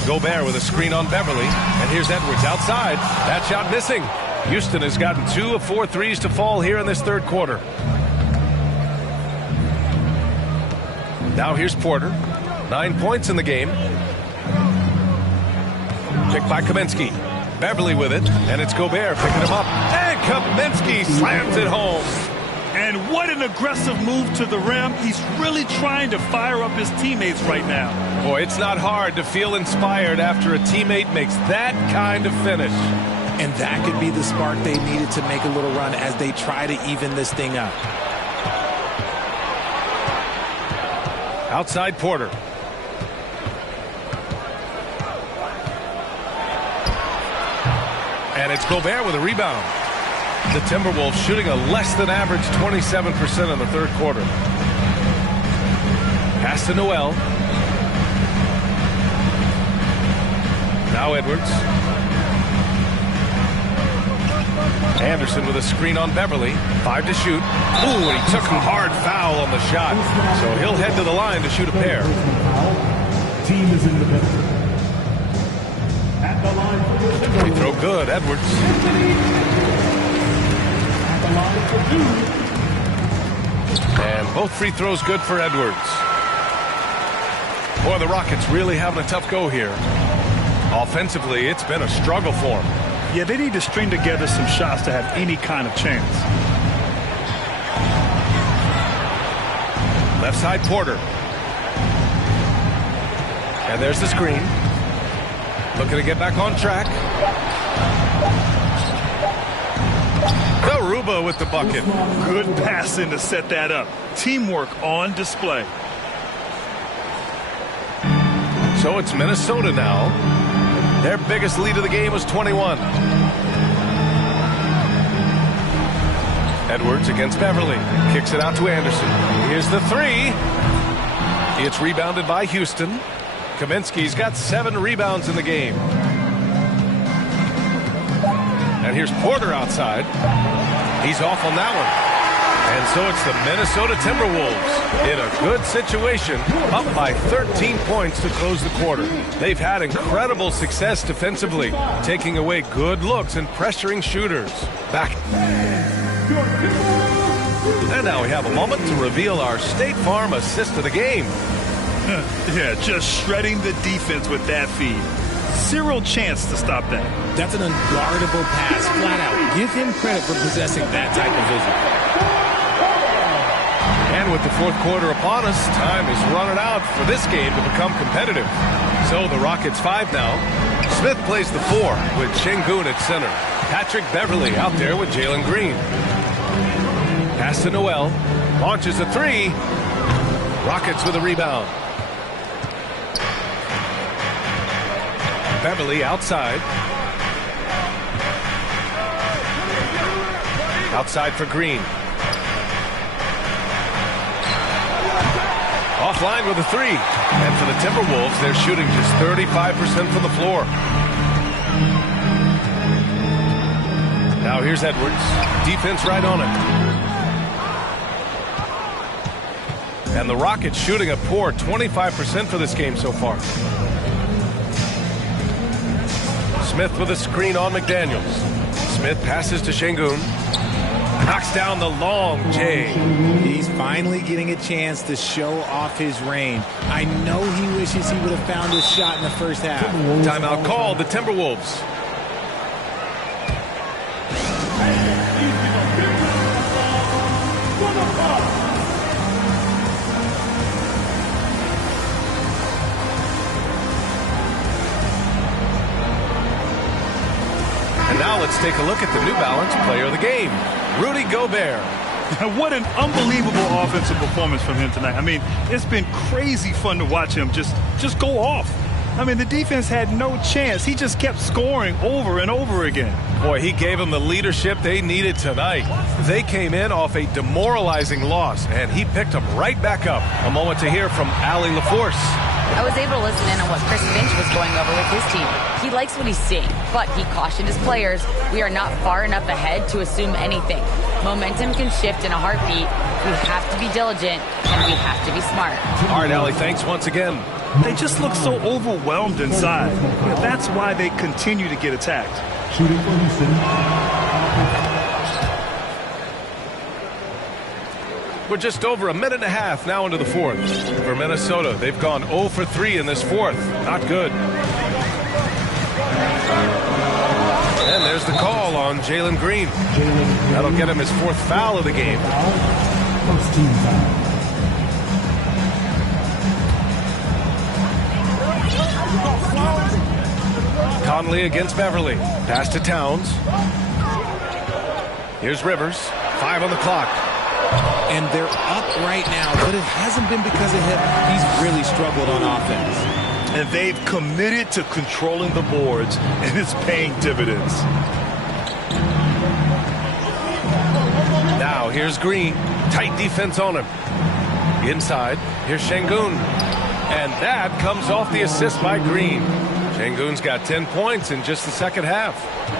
Gobert with a screen on Beverly. And here's Edwards outside. That shot missing. Houston has gotten 2 of 4 threes to fall here in this third quarter. Now here's Porter. 9 points in the game. Picked by Kaminsky. Beverly with it, and it's Gobert picking him up. And Kaminsky slams it home. And what an aggressive move to the rim. He's really trying to fire up his teammates right now. Boy, it's not hard to feel inspired after a teammate makes that kind of finish. And that could be the spark they needed to make a little run as they try to even this thing out. Outside Porter. And it's Gobert with a rebound. The Timberwolves shooting a less than average 27% in the third quarter. Pass to Noel. Now Edwards. Anderson with a screen on Beverly. 5 to shoot. Ooh, and he took a hard foul on the shot. So he'll head to the line to shoot a pair. Team is in the middle. At the line for the Timberwolves. Free throw good, Edwards. At the line for 2. And both free throws good for Edwards. Boy, the Rockets really having a tough go here. Offensively, it's been a struggle for them. Yeah, they need to string together some shots to have any kind of chance. Left side, Porter. And there's the screen. Looking to get back on track. Garuba with the bucket. Good passing to set that up. Teamwork on display. So it's Minnesota now. Their biggest lead of the game was 21. Edwards against Beverly. Kicks it out to Anderson. Here's the 3. It's rebounded by Houston. Kaminsky's got 7 rebounds in the game. And here's Porter outside. He's off on that one. And so it's the Minnesota Timberwolves in a good situation, up by 13 points to close the quarter. They've had incredible success defensively, taking away good looks and pressuring shooters. Back. And now we have a moment to reveal our State Farm assist of the game. Yeah, just shredding the defense with that feed. Zero chance to stop that. That's an unguardable pass, flat out. Give him credit for possessing that type of vision. And with the fourth quarter upon us, time is running out for this game to become competitive. So the Rockets 5 now. Smith plays the 4 with Şengün at center. Patrick Beverly out there with Jalen Green. Pass to Noel. Launches a three. Rockets with a rebound. Beverly outside. Outside for Green. Offline with a three. And for the Timberwolves, they're shooting just 35% from the floor. Now here's Edwards. Defense right on it. And the Rockets shooting a poor 25% for this game so far. Smith with a screen on McDaniels. Smith passes to Şengün. Knocks down the long J. He's finally getting a chance to show off his range. I know he wishes he would have found his shot in the first half. Timeout called, the Timberwolves. And now let's take a look at the New Balance player of the game, Rudy Gobert. What an unbelievable offensive performance from him tonight. I mean, it's been crazy fun to watch him just go off. I mean, the defense had no chance. He just kept scoring over and over again. Boy, he gave them the leadership they needed tonight. They came in off a demoralizing loss, and he picked them right back up. A moment to hear from Allie LaForce. I was able to listen in on what Chris Finch was going over with his team. He likes what he's seeing, but he cautioned his players, we are not far enough ahead to assume anything. Momentum can shift in a heartbeat. We have to be diligent, and we have to be smart. All right, Allie, thanks once again. They just look so overwhelmed inside. That's why they continue to get attacked. Shooting for Houston. We're just over a minute and a half now into the fourth. For Minnesota, they've gone 0 for 3 in this fourth. Not good. And there's the call on Jalen Green. That'll get him his fourth foul of the game. First team foul. Conley against Beverly. Pass to Towns. Here's Rivers. 5 on the clock. And they're up right now, but it hasn't been because of him. He's really struggled on offense. And they've committed to controlling the boards, and it's paying dividends. Now here's Green. Tight defense on him. Inside, here's Şengün. And that comes off the assist by Green. Şengün's got 10 points in just the second half.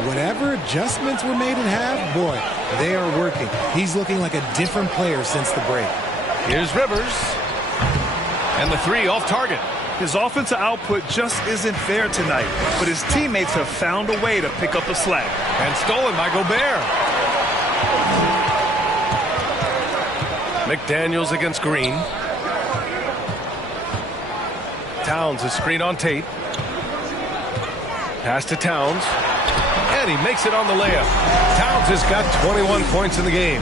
Whatever adjustments were made in half, boy, they are working. He's looking like a different player since the break. Here's Rivers. And the three off target. His offensive output just isn't there tonight, but his teammates have found a way to pick up the slack. And stolen by Gobert. McDaniels against Green. Towns is screen on Tate. Pass to Towns. And he makes it on the layup. Towns has got 21 points in the game.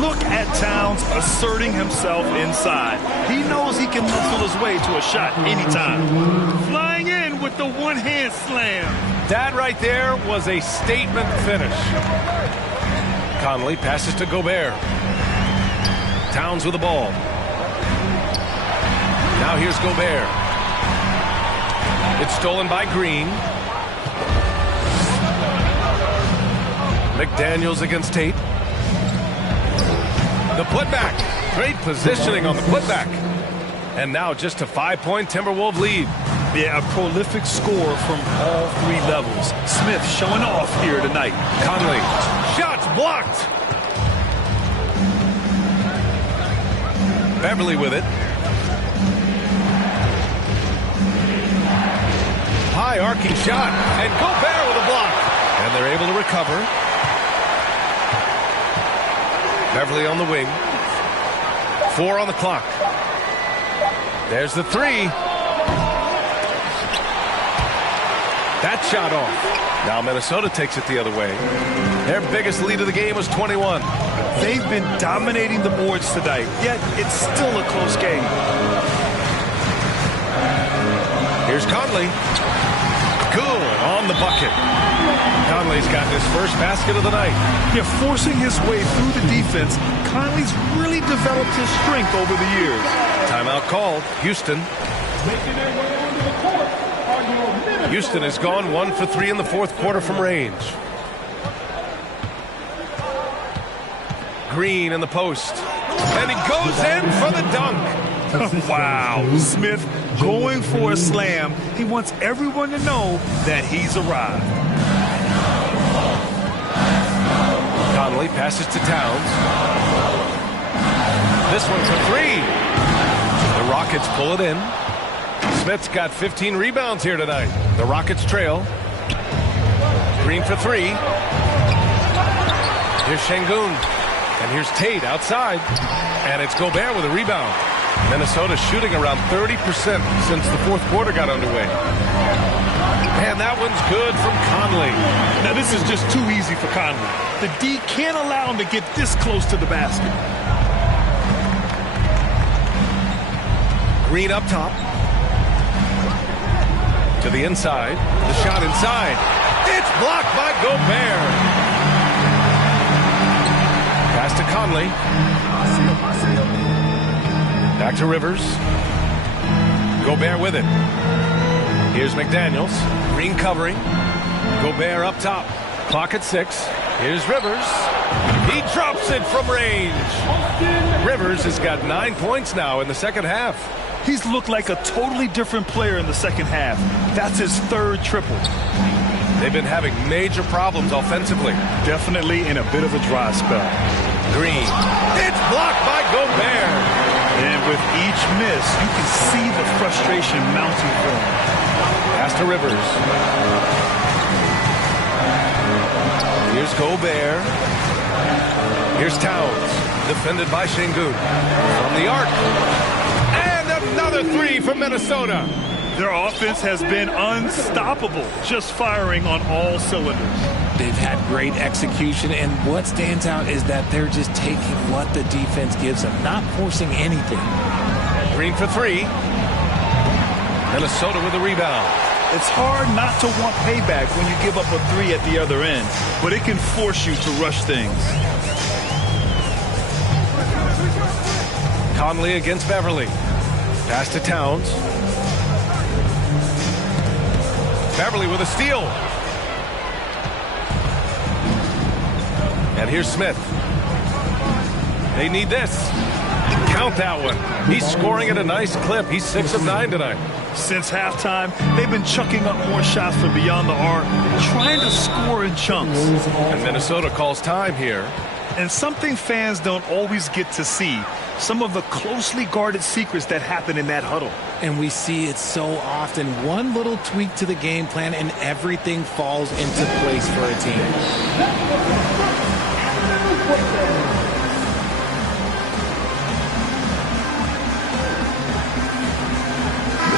Look at Towns asserting himself inside. He knows he can muscle his way to a shot anytime. Flying in with the one-hand slam. That right there was a statement finish. Conley passes to Gobert. Towns with the ball. Now here's Gobert. It's stolen by Green. McDaniels against Tate. The putback. Great positioning on the putback. And now just a 5-point Timberwolves lead. Yeah, a prolific score from all three levels. Smith showing off here tonight. Conley. Shots blocked. Beverly with it. High arcing shot. And Gobert with a block. And they're able to recover. Beverly on the wing. 4 on the clock. There's the three. That shot off. Now Minnesota takes it the other way. Their biggest lead of the game was 21. They've been dominating the boards tonight, yet it's still a close game. Here's Conley. Good on the bucket. Conley's got his first basket of the night. Yeah, forcing his way through the defense, Conley's really developed his strength over the years. Timeout called. Houston. Making their way onto the court are your Minnesota. Houston has gone 1 for 3 in the fourth quarter from range. Green in the post. And he goes in for the dunk. Wow. Smith going for a slam. He wants everyone to know that he's arrived. Conley passes to Towns. This one for 3. The Rockets pull it in. Smith's got 15 rebounds here tonight. The Rockets trail. Green for 3. Here's Şengün. And here's Tate outside. And it's Gobert with a rebound. Minnesota shooting around 30% since the fourth quarter got underway. And that one's good from Conley. Now this is just too easy for Conley. The D can't allow him to get this close to the basket. Green up top. To the inside. The shot inside. It's blocked by Gobert. Pass to Conley. Back to Rivers. Gobert with it. Here's McDaniels. Green covering. Gobert up top. Clock at 6. Here's Rivers. He drops it from range. Rivers has got 9 points now in the second half. He's looked like a totally different player in the second half. That's his third triple. They've been having major problems offensively. Definitely in a bit of a dry spell. Green. It's blocked by Gobert. And with each miss, you can see the frustration mounting for him. Pass to Rivers. Here's Gobert. Here's Towns. Defended by Şengün. From the arc. And another 3 for Minnesota. Their offense has been unstoppable, just firing on all cylinders. They've had great execution, and what stands out is that they're just taking what the defense gives them, not forcing anything. Green for 3. Minnesota with a rebound. It's hard not to want payback when you give up a 3 at the other end, but it can force you to rush things. Conley against Beverly. Pass to Towns. Beverly with a steal. And here's Smith. They need this. Count that one. He's scoring at a nice clip. He's 6 of 9 tonight. Since halftime, they've been chucking up more shots from beyond the arc, trying to score in chunks. And Minnesota calls time here. And something fans don't always get to see, some of the closely guarded secrets that happen in that huddle. And we see it so often. One little tweak to the game plan and everything falls into place for a team.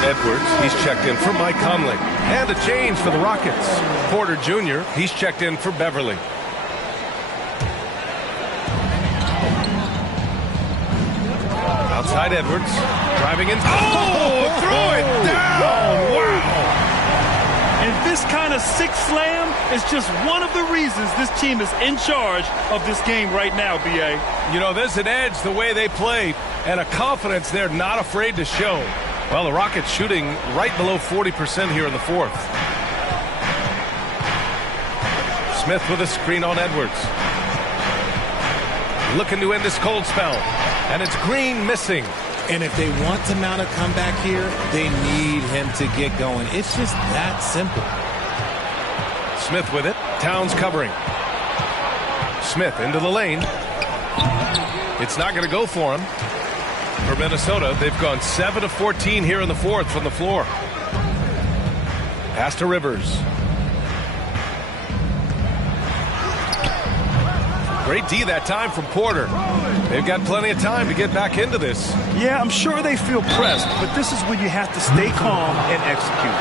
Edwards, he's checked in for Mike Conley. And a change for the Rockets. Porter Jr., he's checked in for Beverly. Outside Edwards, driving in. Oh, throw it down! Wow! And this kind of six slam is just one of the reasons this team is in charge of this game right now, B.A. You know, there's an edge the way they play and a confidence they're not afraid to show. Well, the Rockets shooting right below 40% here in the fourth. Smith with a screen on Edwards. Looking to end this cold spell. And it's Green missing. And if they want to mount a comeback here, they need him to get going. It's just that simple. Smith with it. Towns covering. Smith into the lane. It's not going to go for him. For Minnesota, they've gone 7 of 14 here in the fourth from the floor. Pass to Rivers. Great D that time from Porter. They've got plenty of time to get back into this. Yeah, I'm sure they feel pressed, but this is when you have to stay calm and execute.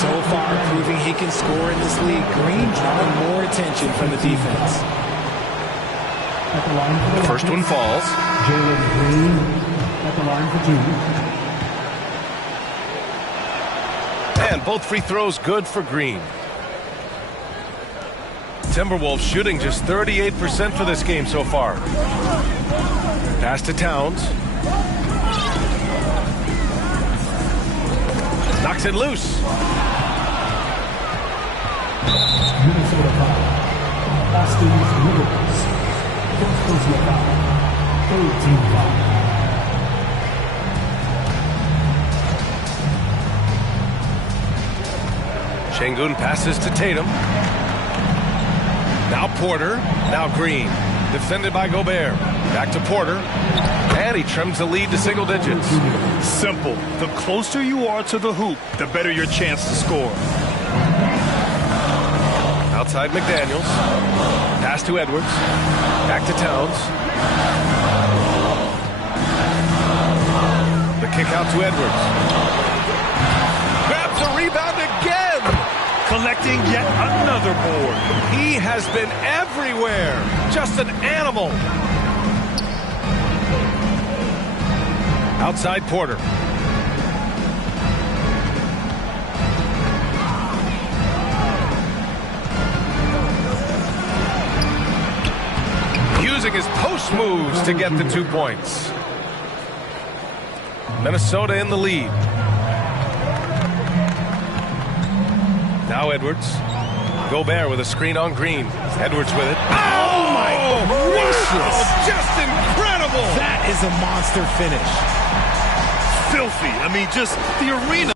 So far, proving he can score in this league. Green drawing more attention from the defense. The first one falls. Jalen Green at the line for 2. And both free throws good for Green. Timberwolves shooting just 38% for this game so far. Pass to Towns. Knocks it loose. Minnesota foul. Austin Rivers. First personal foul. Third team foul. Şengün passes to Tatum. Now Porter. Now Green. Defended by Gobert. Back to Porter. And he trims the lead to single digits. Simple. The closer you are to the hoop, the better your chance to score. Outside McDaniels. Pass to Edwards. Back to Towns. The kick out to Edwards. Grabs a rebound again. Collecting yet another board. He has been everywhere. Just an animal. Outside Porter. Using his post moves to get the 2 points. Minnesota in the lead. Now Edwards. Gobert with a screen on Green. Edwards with it. Oh my gracious! Just incredible! That is a monster finish. Filthy. I mean, just the arena.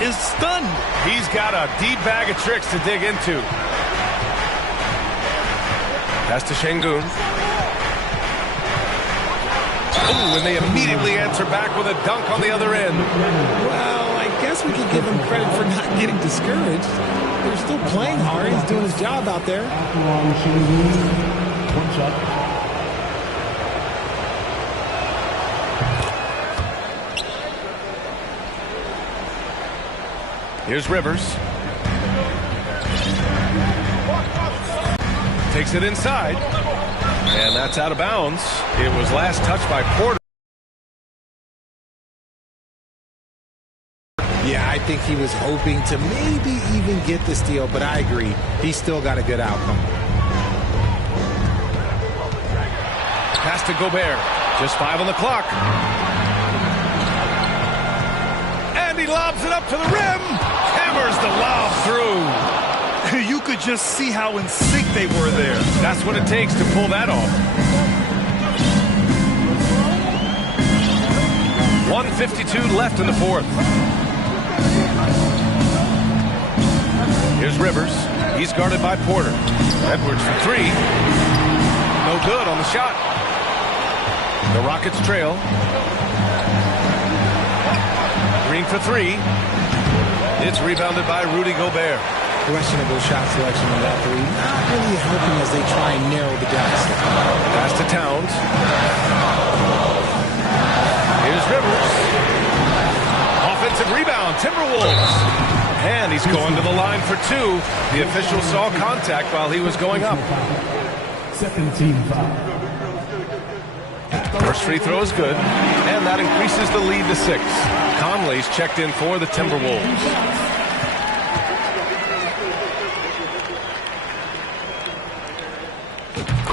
Is stunned. He's got a deep bag of tricks to dig into. Pass to Şengün. Ooh, and they immediately answer back with a dunk on the other end. Well, I guess we could give him credit for not getting discouraged. They're still playing hard. He's doing his job out there. One shot. Here's Rivers. Takes it inside. And that's out of bounds. It was last touched by Porter. Yeah, I think he was hoping to maybe even get the steal, but I agree. He's still got a good outcome. Pass to Gobert. Just 5 on the clock. And he lobs it up to the rim. Hammers the lob through. You could just see how in sync they were there. That's what it takes to pull that off. 1:52 left in the fourth. Here's Rivers. He's guarded by Porter. Edwards for 3. No good on the shot. The Rockets trail. Green for 3. It's rebounded by Rudy Gobert. Questionable shot selection on that 3. Not really helping as they try and narrow the deficit. Pass to Towns. Here's Rivers. Offensive rebound, Timberwolves. And he's going to the line for 2. The official saw contact while he was going up. Second team foul. First free throw is good, and that increases the lead to 6. Conley's checked in for the Timberwolves.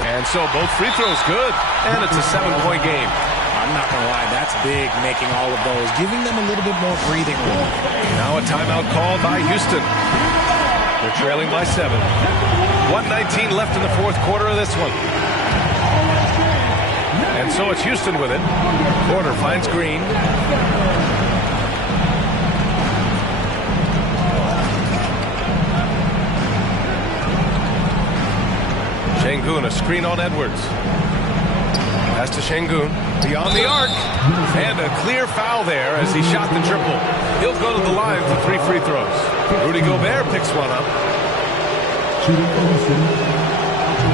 And so both free throws good, and it's a 7-point game. I'm not going to lie, that's big, making all of those, giving them a little bit more breathing room. Now a timeout called by Houston. They're trailing by 7. 1:19 left in the fourth quarter of this one. And so it's Houston with it. Porter finds Green. Şengün, a screen on Edwards. Pass to Şengün, beyond the arc. And a clear foul there as he shot the triple. He'll go to the line for 3 free throws. Rudy Gobert picks one up.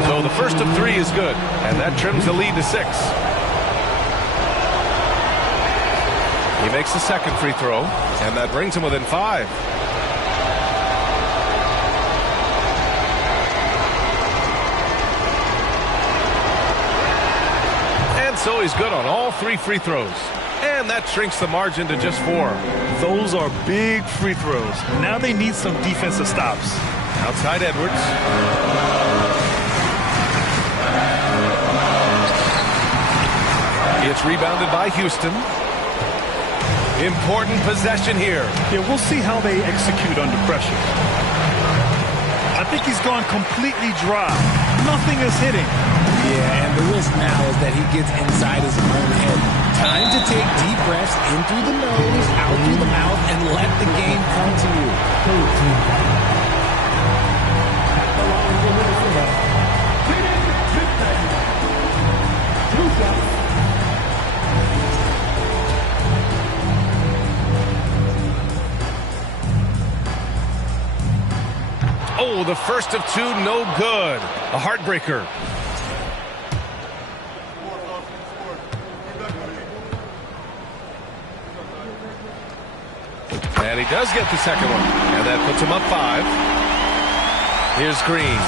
So the first of 3 is good, and that trims the lead to 6. He makes the second free throw, and that brings him within 5. And so he's good on all 3 free throws. And that shrinks the margin to just 4. Those are big free throws. Now they need some defensive stops. Outside Edwards. It's rebounded by Houston. Important possession here. Yeah, we'll see how they execute under pressure. I think he's gone completely dry. Nothing is hitting. Yeah, and the risk now is that he gets inside his own head. Time to take deep breaths in through the nose, out through the mouth, and let the game come to you. Oh, the first of 2, no good. A heartbreaker. And he does get the second one. And that puts him up 5. Here's Green.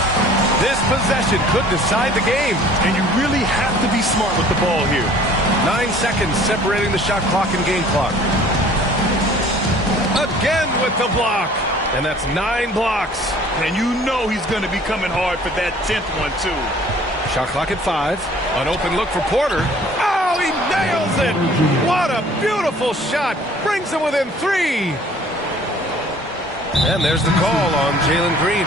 This possession could decide the game. And you really have to be smart with the ball here. 9 seconds separating the shot clock and game clock. Again with the block. And that's 9 blocks. And you know he's going to be coming hard for that 10th one, too. Shot clock at 5. An open look for Porter. Oh, he nails it. What a beautiful shot. Brings him within 3. And there's the call on Jalen Green.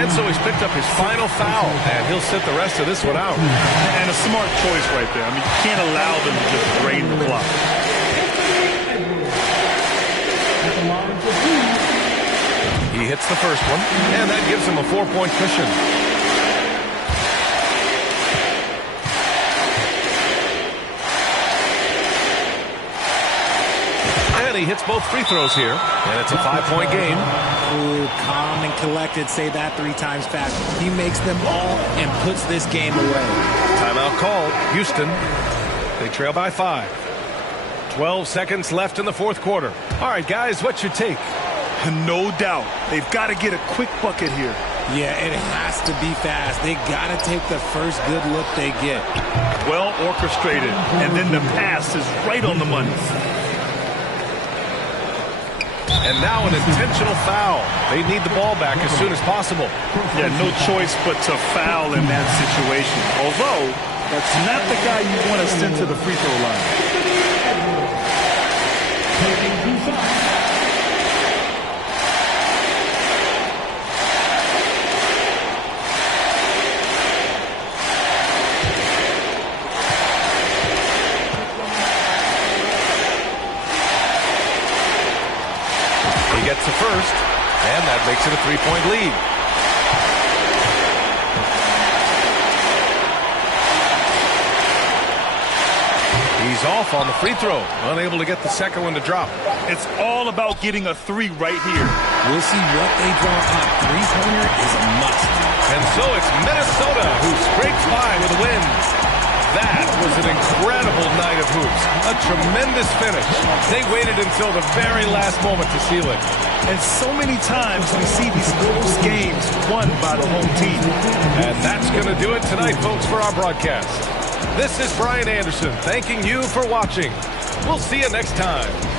And so he's picked up his final foul, and he'll sit the rest of this one out. And a smart choice right there. I mean, you can't allow them to just drain the clock. He hits the first one, and that gives him a 4-point cushion. And he hits both free throws here, and it's a 5-point game. Ooh, calm and collected. Say that 3 times fast. He makes them all and puts this game away. Timeout called. Houston. They trail by 5. 12 seconds left in the fourth quarter. All right, guys, what's your take? No doubt. They've got to get a quick bucket here. Yeah, it has to be fast. They got to take the first good look they get. Well orchestrated. And then the pass is right on the money. And now an intentional foul. They need the ball back as soon as possible. Yeah, no choice but to foul in that situation. Although, that's not the guy you want to send to the free throw line. Gets the first, and that makes it a 3-point lead. He's off on the free throw, unable to get the second one to drop. It's all about getting a 3 right here. We'll see what they draw up. 3-pointer is a must. And so it's Minnesota who scrapes by with a win. That was an incredible night of hoops. A tremendous finish. They waited until the very last moment to seal it. And so many times we see these close games won by the home team. And that's going to do it tonight, folks, for our broadcast. This is Brian Anderson thanking you for watching. We'll see you next time.